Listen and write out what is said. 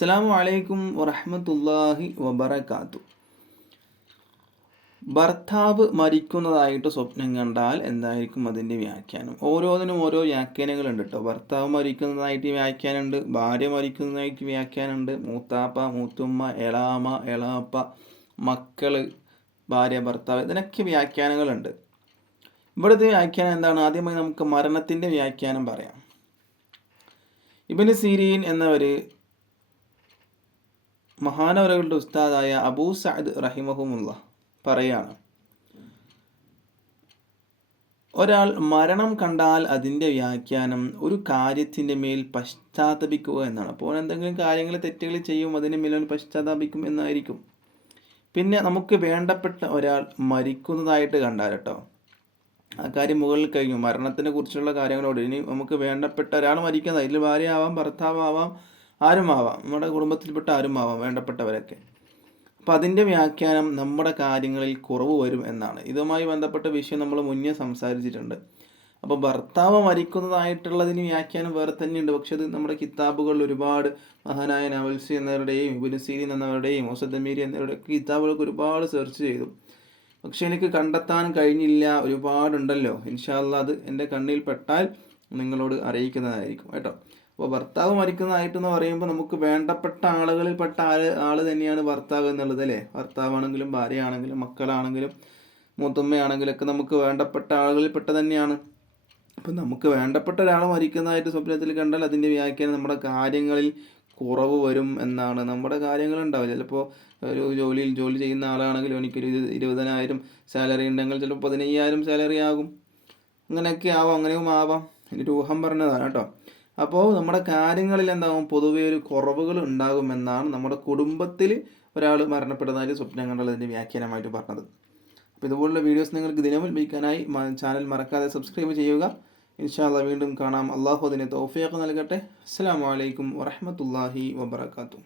അസ്സലാമു അലൈക്കും വറഹ്മത്തുള്ളാഹി വബറകാത്തു. ഭർത്താവ് മരിക്കുന്നതായിട്ട് സ്വപ്നം കണ്ടാൽ എന്തായിരിക്കും അതിൻ്റെ വ്യാഖ്യാനം? ഓരോന്നിനും ഓരോ വ്യാഖ്യാനങ്ങളുണ്ട് കേട്ടോ. ഭർത്താവ് മരിക്കുന്നതായിട്ട് വ്യാഖ്യാനമുണ്ട്, ഭാര്യ മരിക്കുന്നതായിട്ട് വ്യാഖ്യാനമുണ്ട്, മൂത്താപ്പ, മൂത്തുമ്മ, എളാമ, എളാപ്പ, മക്കള്, ഭാര്യ, ഭർത്താവ്, ഇതിനൊക്കെ വ്യാഖ്യാനങ്ങളുണ്ട്. ഇവിടുത്തെ വ്യാഖ്യാനം എന്താണ്? ആദ്യമായി നമുക്ക് മരണത്തിൻ്റെ വ്യാഖ്യാനം പറയാം. ഇബ്നു സീരീൻ എന്നവർ മഹാനവരുകളുടെ ഉസ്താദായ അബൂ സഅദ് റഹിമഹുമുള്ള പറയാണ്, ഒരാൾ മരണം കണ്ടാൽ അതിൻ്റെ വ്യാഖ്യാനം ഒരു കാര്യത്തിൻ്റെ മേൽ പശ്ചാത്തപിക്കുക എന്നാണ്. അപ്പോൾ എന്തെങ്കിലും കാര്യങ്ങൾ തെറ്റുകൾ ചെയ്യും, അതിന് മേൽ പശ്ചാത്താപിക്കും എന്നായിരിക്കും. പിന്നെ നമുക്ക് വേണ്ടപ്പെട്ട ഒരാൾ മരിക്കുന്നതായിട്ട് കണ്ടാൽ കേട്ടോ, ആ കാര്യം മുകളിൽ കഴിഞ്ഞു. മരണത്തിനെ കുറിച്ചുള്ള കാര്യങ്ങളോട് ഇനി നമുക്ക് വേണ്ടപ്പെട്ട ഒരാൾ മരിക്കുന്നത്, ഇതിൽ ഭാര്യ ആവാം, ഭർത്താവാം, ആരുമാവാം, നമ്മുടെ കുടുംബത്തിൽപ്പെട്ട ആരുമാവാം, വേണ്ടപ്പെട്ടവരൊക്കെ. അപ്പം അതിൻ്റെ വ്യാഖ്യാനം നമ്മുടെ കാര്യങ്ങളിൽ കുറവ് വരും എന്നാണ്. ഇതുമായി ബന്ധപ്പെട്ട വിഷയം നമ്മൾ മുന്നേ സംസാരിച്ചിട്ടുണ്ട്. അപ്പോൾ ഭർത്താവ് മരിക്കുന്നതായിട്ടുള്ളതിന് വ്യാഖ്യാനം വേറെ തന്നെയുണ്ട്. പക്ഷെ അത് നമ്മുടെ കിതാബുകളിൽ ഒരുപാട് മഹാനായ നവൽസി എന്നവരുടെയും ഇബ്നു സീരീൻ എന്നവരുടെയും മുസദ്ദമീരി എന്നിവരുടെയൊക്കെ കിതാബുകളൊക്കെ ഒരുപാട് സെർച്ച് ചെയ്തു. പക്ഷെ എനിക്ക് കണ്ടെത്താൻ കഴിഞ്ഞില്ല. ഒരുപാടുണ്ടല്ലോ. ഇൻഷാ അല്ലാഹ് അത് എൻ്റെ കണ്ണിൽ പെട്ടാൽ നിങ്ങളോട് അറിയിക്കുന്നതായിരിക്കും കേട്ടോ. അപ്പോൾ ഭർത്താവ് മരിക്കുന്നതായിട്ടെന്ന് പറയുമ്പോൾ നമുക്ക് വേണ്ടപ്പെട്ട ആളുകളിൽപ്പെട്ട ആൾ തന്നെയാണ് ഭർത്താവ് എന്നുള്ളത് അല്ലേ. ഭർത്താവാണെങ്കിലും ഭാര്യയാണെങ്കിലും മക്കളാണെങ്കിലും മൂത്തുമ്മയാണെങ്കിലും ഒക്കെ നമുക്ക് വേണ്ടപ്പെട്ട ആളുകളിൽപ്പെട്ട തന്നെയാണ്. അപ്പം നമുക്ക് വേണ്ടപ്പെട്ട ഒരാൾ മരിക്കുന്നതായിട്ട് സ്വപ്നത്തിൽ കണ്ടാൽ അതിൻ്റെ വ്യാഖ്യാനം നമ്മുടെ കാര്യങ്ങളിൽ കുറവ് വരും എന്നാണ്. നമ്മുടെ കാര്യങ്ങളുണ്ടാവില്ല. ചിലപ്പോൾ ഒരു ജോലി ചെയ്യുന്ന ആളാണെങ്കിലും എനിക്കൊരു 20,000 സാലറി ഉണ്ടെങ്കിൽ ചിലപ്പോൾ 15,000 സാലറി ആകും. അങ്ങനെയൊക്കെ ആവാം, അങ്ങനെയും ആവാം. ഒരു ഊഹം പറഞ്ഞതാണ് കേട്ടോ. അപ്പോൾ നമ്മുടെ കാര്യങ്ങളിൽ എന്താകും, പൊതുവേ ഒരു കുറവുകൾ ഉണ്ടാകുമെന്നാണ് നമ്മുടെ കുടുംബത്തിൽ ഒരാൾ മരണപ്പെടുന്നതായിട്ട് സ്വപ്നം കണ്ടാൽ അതിൻ്റെ വ്യാഖ്യാനമായിട്ട് പറഞ്ഞത്. അപ്പോൾ ഇതുപോലുള്ള വീഡിയോസ് നിങ്ങൾക്ക് ദിനവും ലഭിക്കാനായി ചാനൽ മറക്കാതെ സബ്സ്ക്രൈബ് ചെയ്യുക. ഇൻഷാ അല്ലാഹ് വീണ്ടും കാണാം. അള്ളാഹു അതിന് തൗഫീഖ് നൽകട്ടെ. അസ്സലാമു അലൈക്കും വറഹ്മത്തുള്ളാഹി വബറകാതുഹു.